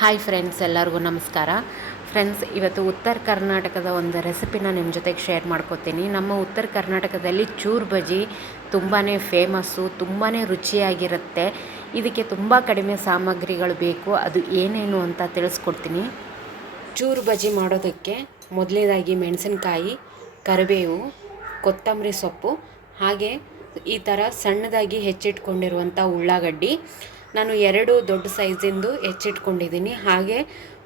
Hi friends ಎಲ್ಲರಿಗೂ ನಮಸ್ಕಾರ. Friends ಇವತ್ತು ಉತ್ತರ ಕರ್ನಾಟಕದ ಒಂದು ರೆಸಿಪಿನ ನಿಮ್ಮ ಜೊತೆಗೆ ಶೇರ್ ಮಾಡ್ಕೋತೀನಿ. ನಮ್ಮ ಉತ್ತರ ಕರ್ನಾಟಕದಲ್ಲಿ ಚೂರು ಬಜ್ಜಿ ತುಂಬಾ ಫೇಮಸ್ಸು ತುಂಬಾ ರುಚಿಯಾಗಿರುತ್ತೆ. ಇದಕ್ಕೆ ತುಂಬ ಕಡಿಮೆ ಸಾಮಗ್ರಿಗಳು ಬೇಕು. ಅದು ಏನೇನು ಅಂತ ತಿಳಿಸ್ಕೊಡ್ತೀನಿ. ಚೂರು ಬಜ್ಜಿ ಮಾಡೋದಕ್ಕೆ ಮೊದಲನೇದಾಗಿ ಮೆಣಸಿನ್ಕಾಯಿ, ಕರಿಬೇವು, ಕೊತ್ತಂಬರಿ ಸೊಪ್ಪು, ಹಾಗೆ ಈ ಥರ ಸಣ್ಣದಾಗಿ ಹೆಚ್ಚಿಟ್ಕೊಂಡಿರುವಂಥ ಉಳ್ಳಾಗಡ್ಡಿ ನಾನು ಎರಡು ದೊಡ್ಡ ಸೈಜಿಂದು ಹೆಚ್ಚಿಟ್ಕೊಂಡಿದ್ದೀನಿ. ಹಾಗೆ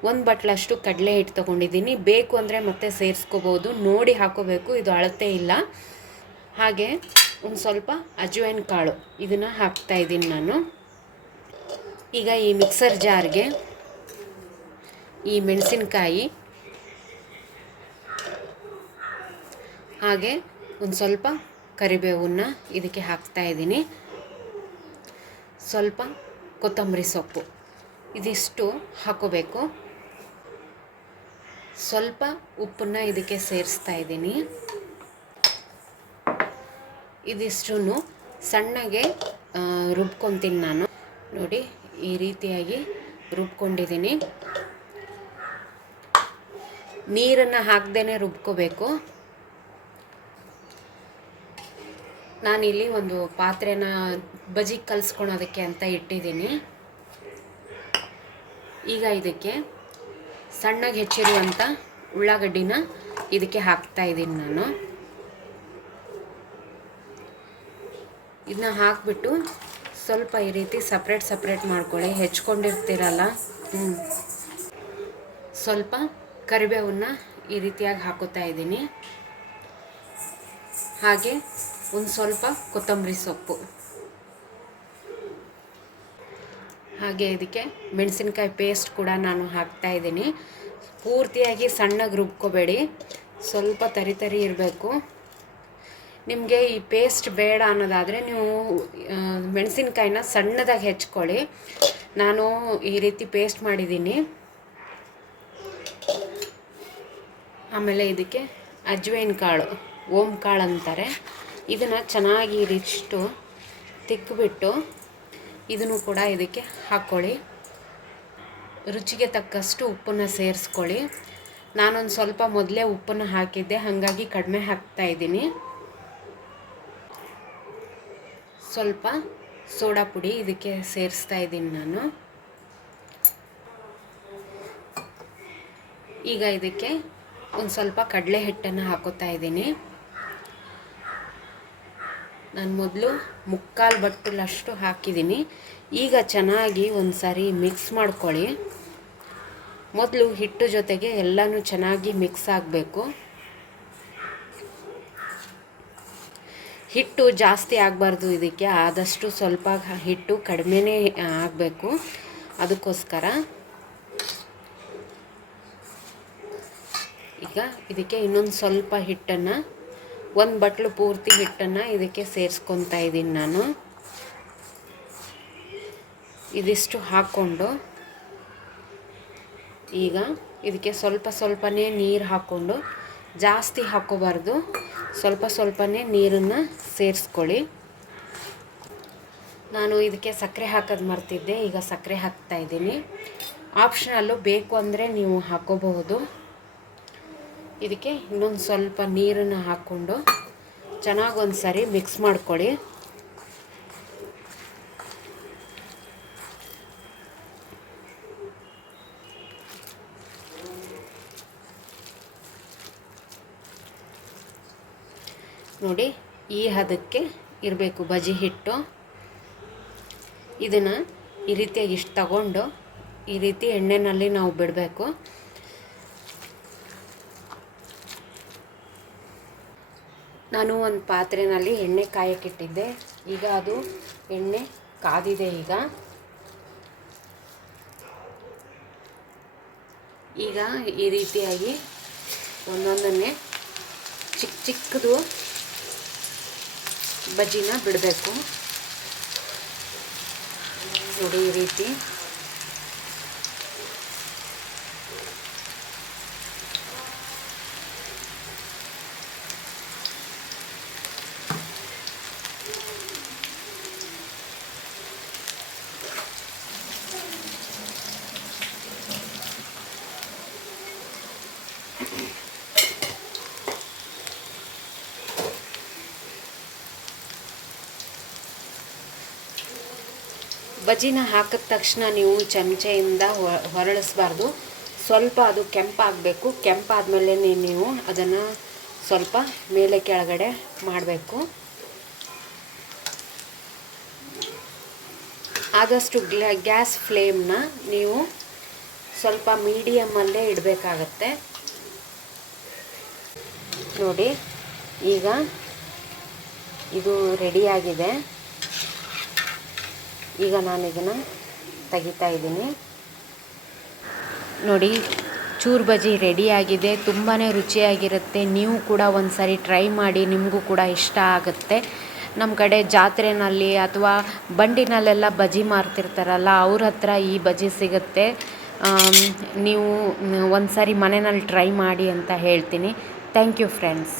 ಒಂದು ಬಟ್ಲಷ್ಟು ಕಡಲೆ ಹಿಟ್ಟು ತೊಗೊಂಡಿದ್ದೀನಿ. ಬೇಕು ಅಂದರೆ ಮತ್ತೆ ಸೇರಿಸ್ಕೋಬೋದು. ನೋಡಿ ಹಾಕೋಬೇಕು. ಇದು ಅಳತೆ ಇಲ್ಲ. ಹಾಗೆ ಒಂದು ಸ್ವಲ್ಪ ಅಜ್ವೈನ್ ಕಾಳು ಇದನ್ನು ಹಾಕ್ತಾ ಇದ್ದೀನಿ ನಾನು. ಈಗ ಈ ಮಿಕ್ಸರ್ ಜಾರ್ಗೆ ಈ ಮೆಣಸಿನ್ಕಾಯಿ, ಹಾಗೆ ಒಂದು ಸ್ವಲ್ಪ ಕರಿಬೇವನ್ನ ಇದಕ್ಕೆ ಹಾಕ್ತಾ ಇದ್ದೀನಿ. ಸ್ವಲ್ಪ ಕೊತ್ತಂಬರಿ ಸೊಪ್ಪು. ಇದಿಷ್ಟು ಹಾಕೋಬೇಕು. ಸ್ವಲ್ಪ ಉಪ್ಪನ್ನು ಇದಕ್ಕೆ ಸೇರಿಸ್ತಾ ಇದ್ದೀನಿ. ಇದಿಷ್ಟು ಸಣ್ಣಗೆ ರುಬ್ಕೊತೀನಿ ನಾನು. ನೋಡಿ, ಈ ರೀತಿಯಾಗಿ ರುಬ್ಕೊಂಡಿದ್ದೀನಿ. ನೀರನ್ನು ಹಾಕ್ದೇ ರುಬ್ಕೋಬೇಕು. ನಾನಿಲ್ಲಿ ಒಂದು ಪಾತ್ರೆನ ಬಜಿ ಕಲಿಸ್ಕೊಳೋದಕ್ಕೆ ಅಂತ ಇಟ್ಟಿದ್ದೀನಿ. ಈಗ ಇದಕ್ಕೆ ಸಣ್ಣಗೆ ಹೆಚ್ಚಿರುವಂಥ ಉಳ್ಳಾಗಡ್ಡಿನ ಇದಕ್ಕೆ ಹಾಕ್ತಾ ಇದ್ದೀನಿ ನಾನು. ಇದನ್ನ ಹಾಕ್ಬಿಟ್ಟು ಸ್ವಲ್ಪ ಈ ರೀತಿ ಸಪ್ರೇಟ್ ಸಪ್ರೇಟ್ ಮಾಡ್ಕೊಳ್ಳಿ. ಹೆಚ್ಕೊಂಡಿರ್ತೀರಲ್ಲ? ಹ್ಞೂ ಸ್ವಲ್ಪ ಕರಿಬೇವನ್ನ ಈ ರೀತಿಯಾಗಿ ಹಾಕೋತಾ ಇದ್ದೀನಿ. ಹಾಗೆ ಒಂದು ಸ್ವಲ್ಪ ಕೊತ್ತಂಬರಿ ಸೊಪ್ಪು. ಹಾಗೆ ಇದಕ್ಕೆ ಮೆಣಸಿನ್ಕಾಯಿ ಪೇಸ್ಟ್ ಕೂಡ ನಾನು ಹಾಕ್ತಾ ಇದ್ದೀನಿ. ಪೂರ್ತಿಯಾಗಿ ಸಣ್ಣಗೆ ರುಬ್ಕೋಬೇಡಿ. ಸ್ವಲ್ಪ ತರಿ ತರಿ ಇರಬೇಕು. ನಿಮಗೆ ಈ ಪೇಸ್ಟ್ ಬೇಡ ಅನ್ನೋದಾದರೆ ನೀವು ಮೆಣಸಿನ್ಕಾಯಿನ ಸಣ್ಣದಾಗಿ ಹೆಚ್ಕೊಳ್ಳಿ. ನಾನು ಈ ರೀತಿ ಪೇಸ್ಟ್ ಮಾಡಿದ್ದೀನಿ. ಆಮೇಲೆ ಇದಕ್ಕೆ ಅಜ್ವೈನ್ ಕಾಳು, ಓಂ ಕಾಳು ಅಂತಾರೆ. ಇದನ್ನು ಚೆನ್ನಾಗಿ ಇದಿಷ್ಟು ತಿಕ್ಕಿಬಿಟ್ಟು ಇದನ್ನು ಕೂಡ ಇದಕ್ಕೆ ಹಾಕ್ಕೊಳ್ಳಿ. ರುಚಿಗೆ ತಕ್ಕಷ್ಟು ಉಪ್ಪನ್ನು ಸೇರಿಸ್ಕೊಳ್ಳಿ. ನಾನೊಂದು ಸ್ವಲ್ಪ ಮೊದಲೇ ಉಪ್ಪನ್ನು ಹಾಕಿದ್ದೆ, ಹಾಗಾಗಿ ಕಡಿಮೆ ಹಾಕ್ತಾ ಇದ್ದೀನಿ. ಸ್ವಲ್ಪ ಸೋಡಾ ಪುಡಿ ಇದಕ್ಕೆ ಸೇರಿಸ್ತಾ ಇದ್ದೀನಿ ನಾನು. ಈಗ ಇದಕ್ಕೆ ಒಂದು ಸ್ವಲ್ಪ ಕಡಲೆ ಹಿಟ್ಟನ್ನು ಹಾಕೋತಾ ಇದ್ದೀನಿ. ನಾನು ಮೊದಲು ಮುಕ್ಕಾಲು ಬಟ್ಟಲಷ್ಟು ಹಾಕಿದ್ದೀನಿ ಈಗ ಚೆನ್ನಾಗಿ ಒಂದು ಸಾರಿ ಮಿಕ್ಸ್ ಮಾಡ್ಕೊಳ್ಳಿ. ಮೊದಲು ಹಿಟ್ಟು ಜೊತೆಗೆ ಎಲ್ಲನೂ ಚೆನ್ನಾಗಿ ಮಿಕ್ಸ್ ಆಗಬೇಕು. ಹಿಟ್ಟು ಜಾಸ್ತಿ ಆಗಬಾರ್ದು ಇದಕ್ಕೆ, ಆದಷ್ಟು ಸ್ವಲ್ಪ ಹಿಟ್ಟು ಕಡಿಮೆನೇ ಆಗಬೇಕು. ಅದಕ್ಕೋಸ್ಕರ ಈಗ ಇದಕ್ಕೆ ಇನ್ನೊಂದು ಸ್ವಲ್ಪ ಹಿಟ್ಟನ್ನು ಒಂದು ಬಟ್ಲು ಪೂರ್ತಿ ಹಿಟ್ಟನ್ನು ಇದಕ್ಕೆ ಸೇರಿಸ್ಕೊತಾ ಇದ್ದೀನಿ ನಾನು. ಇದಿಷ್ಟು ಹಾಕ್ಕೊಂಡು ಈಗ ಇದಕ್ಕೆ ಸ್ವಲ್ಪ ಸ್ವಲ್ಪನೇ ನೀರು ಹಾಕ್ಕೊಂಡು ಜಾಸ್ತಿ ಹಾಕೋಬಾರ್ದು. ಸ್ವಲ್ಪ ಸ್ವಲ್ಪನೇ ನೀರನ್ನು ಸೇರಿಸ್ಕೊಳ್ಳಿ. ನಾನು ಇದಕ್ಕೆ ಸಕ್ಕರೆ ಹಾಕೋದು ಮರ್ತಿದ್ದೆ, ಈಗ ಸಕ್ಕರೆ ಹಾಕ್ತಾ ಇದ್ದೀನಿ. ಆಪ್ಷನಲ್ಲು ಬೇಕು ಅಂದರೆ ನೀವು ಹಾಕೋಬಹುದು. ಇದಕ್ಕೆ ಇನ್ನೊಂದು ಸ್ವಲ್ಪ ನೀರನ್ನು ಹಾಕ್ಕೊಂಡು ಚೆನ್ನಾಗಿ ಒಂದು ಸರಿ ಮಿಕ್ಸ್ ಮಾಡ್ಕೊಳ್ಳಿ. ನೋಡಿ, ಈ ಹದಕ್ಕೆ ಇರಬೇಕು ಬಜಿ ಹಿಟ್ಟು. ಇದನ್ನು ಈ ರೀತಿಯಾಗಿ ಇಷ್ಟು ತಗೊಂಡು ಈ ರೀತಿ ಎಣ್ಣೆನಲ್ಲಿ ನಾವು ಬಿಡಬೇಕು. ನಾನು ಒಂದು ಪಾತ್ರೆಯಲ್ಲಿ ಎಣ್ಣೆ ಕಾಯಕ್ಕಿಟ್ಟಿದ್ದೆ. ಈಗ ಅದು ಎಣ್ಣೆ ಕಾದಿದೆ ಈಗ. ಈಗ ಈ ರೀತಿಯಾಗಿ ಒಂದೊಂದನ್ನೇ ಚಿಕ್ಕ ಚಿಕ್ಕದು ಬಜ್ಜಿನ ಬಿಡಬೇಕು. ನೋಡಿ ಈ ರೀತಿ. ಬಜ್ಜಿನ ಹಾಕಿದ ತಕ್ಷಣ ನೀವು ಚಮಚೆಯಿಂದ ಹೊರಳಿಸ್ಬಾರ್ದು. ಸ್ವಲ್ಪ ಅದು ಕೆಂಪಾಗಬೇಕು. ಕೆಂಪಾದಮೇಲೆ ನೀವು ಅದನ್ನು ಸ್ವಲ್ಪ ಮೇಲೆ ಕೆಳಗಡೆ ಮಾಡಬೇಕು. ಆದಷ್ಟು ಗ್ಯಾಸ್ ಫ್ಲೇಮ್ನ ನೀವು ಸ್ವಲ್ಪ ಮೀಡಿಯಮ್ಮಲ್ಲೇ ಇಡಬೇಕಾಗತ್ತೆ. ನೋಡಿ, ಈಗ ಇದು ರೆಡಿಯಾಗಿದೆ. ಈಗ ನಾನು ಇದನ್ನು ತೆಗಿತಾ ಇದ್ದೀನಿ. ನೋಡಿ, ಚೂರು ಬಜ್ಜಿ ರೆಡಿಯಾಗಿದೆ ತುಂಬಾ ರುಚಿಯಾಗಿರುತ್ತೆ. ನೀವು ಕೂಡ ಒಂದು ಟ್ರೈ ಮಾಡಿ, ನಿಮಗೂ ಕೂಡ ಇಷ್ಟ ಆಗುತ್ತೆ. ನಮ್ಮ ಕಡೆ ಜಾತ್ರೆನಲ್ಲಿ ಅಥವಾ ಬಂಡಿನಲ್ಲೆಲ್ಲ ಬಜ್ಜಿ ಮಾರ್ತಿರ್ತಾರಲ್ಲ, ಅವ್ರ ಹತ್ರ ಈ ಬಜ್ಜಿ ಸಿಗುತ್ತೆ. ನೀವು ಒಂದು ಸಾರಿ ಮನೆಯಲ್ಲಿ ಟ್ರೈ ಮಾಡಿ ಅಂತ ಹೇಳ್ತೀನಿ. Thank you friends